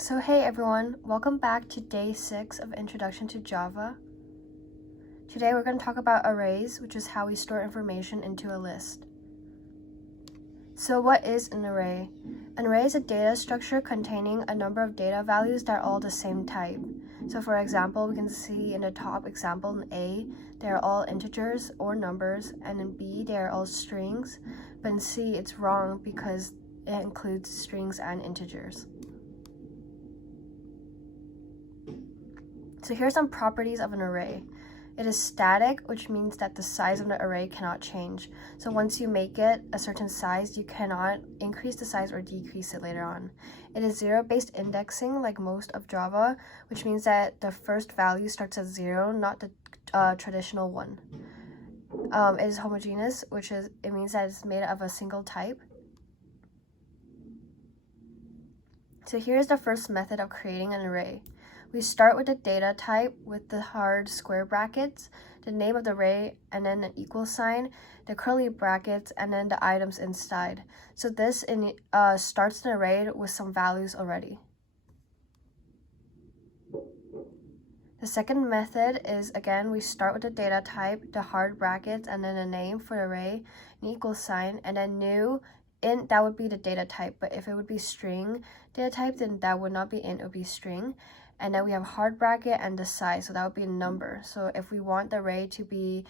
So hey everyone, welcome back to day 6 of Introduction to Java. Today we're going to talk about arrays, which is how we store information into a list. So what is an array? An array is a data structure containing a number of data values that are all the same type. So for example, we can see in the top example in A, they are all integers or numbers, and in B, they are all strings, but in C, it's wrong because it includes strings and integers. So here are some properties of an array. It is static, which means that the size of the array cannot change. So once you make it a certain size, you cannot increase the size or decrease it later on. It is zero-based indexing, like most of Java, which means that the first value starts at 0, not the traditional one. It is homogeneous, it means that it's made of a single type. So here's the first method of creating an array. We start with the data type with the hard square brackets, the name of the array, and then an equal sign, the curly brackets, and then the items inside. So this starts an array with some values already. The second method is, again, we start with the data type, the hard brackets, and then a name for the array, an equal sign, and then new. Int, that would be the data type, but if it would be string data type, then that would not be int, it would be string. And then we have hard bracket and the size, so that would be a number. So if we want the array to be,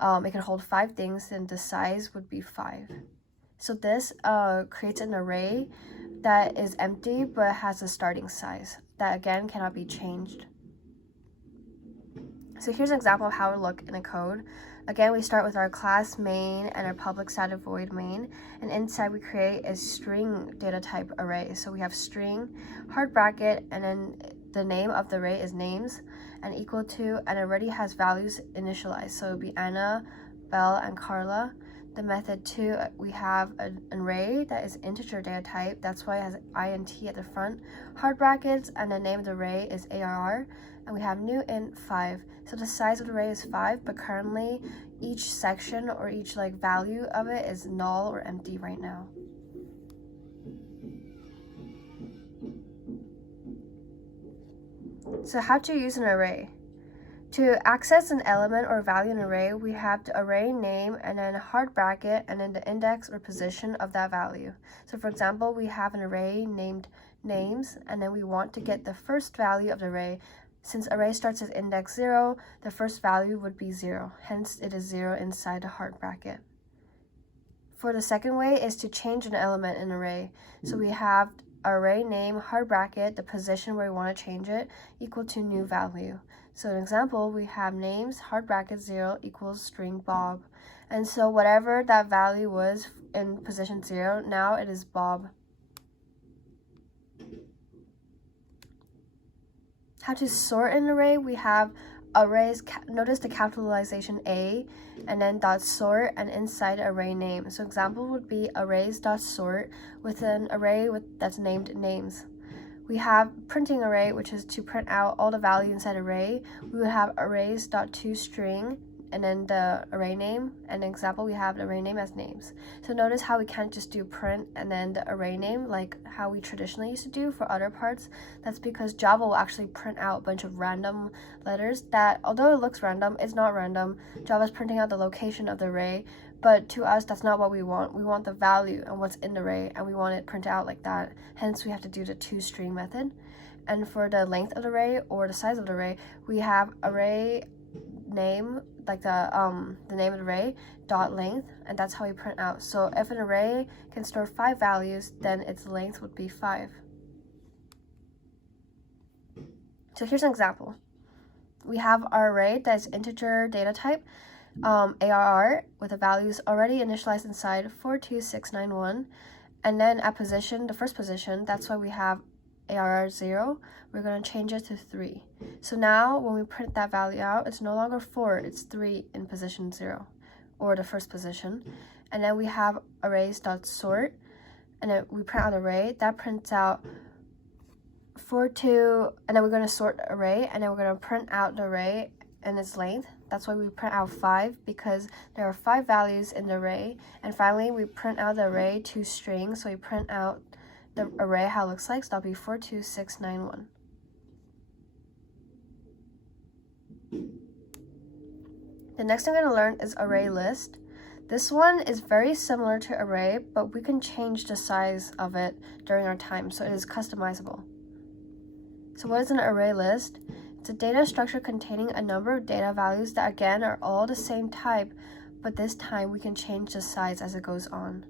it can hold 5 things, then the size would be 5. So this creates an array that is empty but has a starting size that again cannot be changed. So here's an example of how it would look in a code. Again, we start with our class main and our public static void main, and inside we create a string data type array. So we have string, hard bracket, and then the name of the array is names, and equal to, and already has values initialized. So it would be Anna, Belle, and Carla. The method 2, we have an array that is integer data type. That's why it has int at the front. Hard brackets, and the name of the array is ARR. And we have new int 5. So the size of the array is 5, but currently each section or each value of it is null or empty right now. So how to use an array? To access an element or value in an array, we have the array name and then a hard bracket and then the index or position of that value. So for example, we have an array named names, and then we want to get the first value of the array. Since array starts at index 0, the first value would be 0. Hence, it is 0 inside the hard bracket. For the second way is to change an element in an array. So we have array name, hard bracket, the position where we want to change it, equal to new value. So an example, we have names, hard bracket 0 equals string Bob. And so whatever that value was in position 0, now it is Bob. How to sort an array? We have arrays, notice the capitalization A, and then .sort, and inside the array name. So example would be arrays.sort with an array that's named names. We have printing array, which is to print out all the value inside array. We would have arrays.toString, and then the array name. And example, we have the array name as names. So notice how we can't just do print and then the array name like how we traditionally used to do for other parts. That's because Java will actually print out a bunch of random letters that, although it looks random, it's not random. Java's printing out the location of the array, but to us, that's not what we want. We want the value and what's in the array, and we want it printed out like that. Hence, we have to do the toString method. And for the length of the array or the size of the array, we have array name, like the name of the array, .length, and that's how we print out. So if an array can store 5 values, then its length would be 5. So here's an example. We have our array that is integer data type, ARR, with the values already initialized inside 42691, and then at position, the first position, that's why we have ARR 0, we're going to change it to 3. So now when we print that value out, it's no longer 4, it's 3 in position 0, or the first position. And then we have arrays.sort, and then we print out the array, that prints out 42, and then we're going to sort the array, and then we're going to print out the array and its length. That's why we print out 5, because there are 5 values in the array. And finally, we print out the array to string, so we print out the array how it looks like. So that'll be 42691. The next thing we're going to learn is ArrayList. This one is very similar to array, but we can change the size of it during our time, so it is customizable. So what is an ArrayList? It's a data structure containing a number of data values that again are all the same type, but this time we can change the size as it goes on.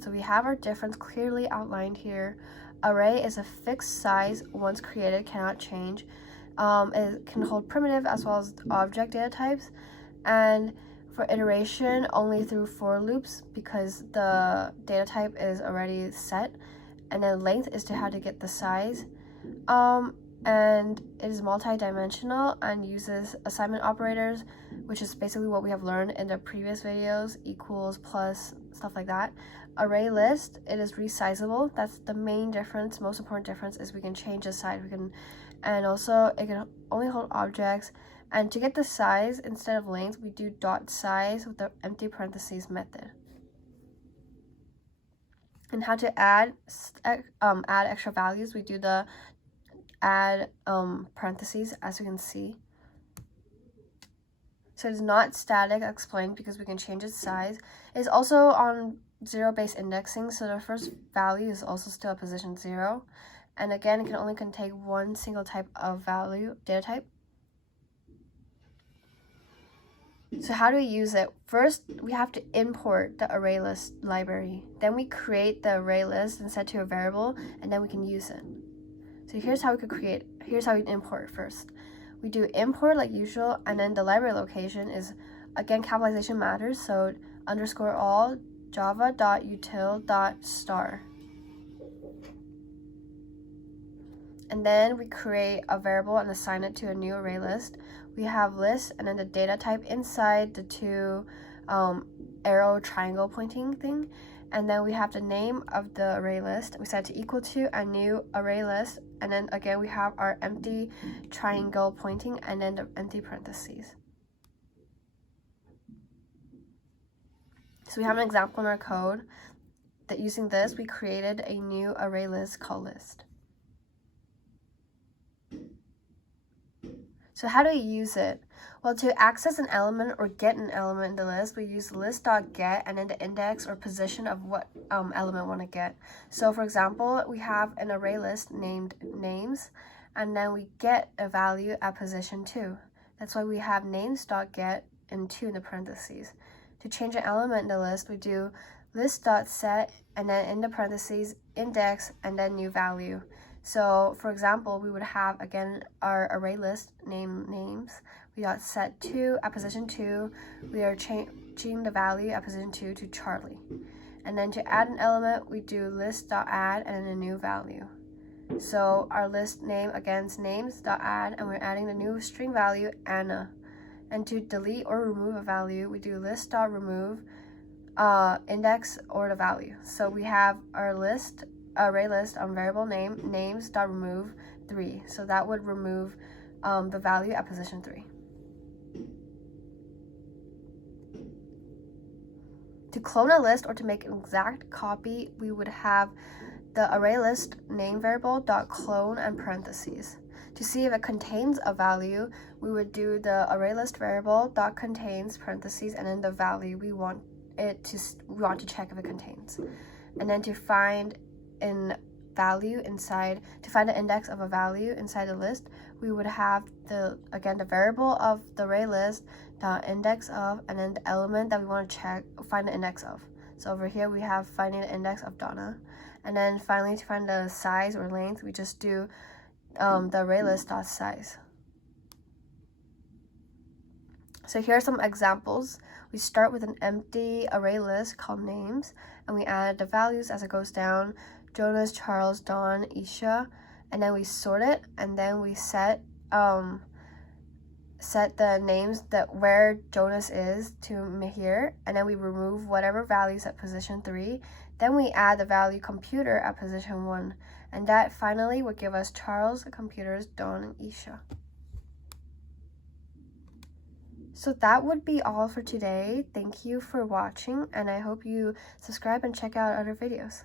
So we have our difference clearly outlined here. Array is a fixed size, once created, cannot change. It can hold primitive as well as object data types, and for iteration only through for loops because the data type is already set, and then length is to how to get the size, and it is multi-dimensional and uses assignment operators, which is basically what we have learned in the previous videos, equals, plus, stuff like that. ArrayList, it is resizable. That's the main difference. Most important difference is we can change the size. And also it can only hold objects. And to get the size instead of length, we do dot size with the empty parentheses method. And how to add extra values, we do the add parentheses, as you can see. So it's not static explained because we can change its size. It's also on zero-based indexing, so the first value is also still at position 0. And again, it can only contain one single type of data type. So how do we use it? First, we have to import the ArrayList library. Then we create the ArrayList and set to a variable, and then we can use it. So here's how we import first. We do import like usual, and then the library location is, again, capitalization matters, so _all java.util.star. And then we create a variable and assign it to a new array list. We have list and then the data type inside the two arrow triangle pointing thing. And then we have the name of the array list. We set it to equal to a new array list. And then again, we have our empty triangle pointing and then the empty parentheses. So we have an example in our code that using this, we created a new array list called list. So how do we use it? Well, to access an element or get an element in the list, we use list.get and then the index or position of what element we want to get. So for example, we have an array list named names, and then we get a value at position 2. That's why we have names.get and 2 in the parentheses. To change an element in the list, we do list.set and then in the parentheses index and then new value. So for example, we would have again our array list names. We got set 2 at position 2. We are changing the value at position 2 to Charlie. And then to add an element, we do list.add and then a new value. So our list name again is names.add, and we're adding the new string value Anna. And to delete or remove a value, we do list.remove index or the value. So we have our array list on variable name names.remove 3. So that would remove the value at position 3. To clone a list or to make an exact copy, we would have the array list name variable .clone and parentheses. To see if it contains a value, we would do the array list variable .contains parentheses and then the value we want to check if it contains. And then to find the index of a value inside the list, we would have the variable of the array list, the index of, and then the element that we want to find the index of. So over here we have finding the index of Donna. And then finally, to find the size or length, we just do the array list.size. So here are some examples. We start with an empty array list called names, and we add the values as it goes down: Jonas, Charles, Dawn, Isha, and then we sort it, and then we set the names where Jonas is to here, and then we remove whatever values at position 3. Then we add the value computer at position 1, and that finally would give us Charles, computers, Dawn, and Isha. So that would be all for today. Thank you for watching, and I hope you subscribe and check out other videos.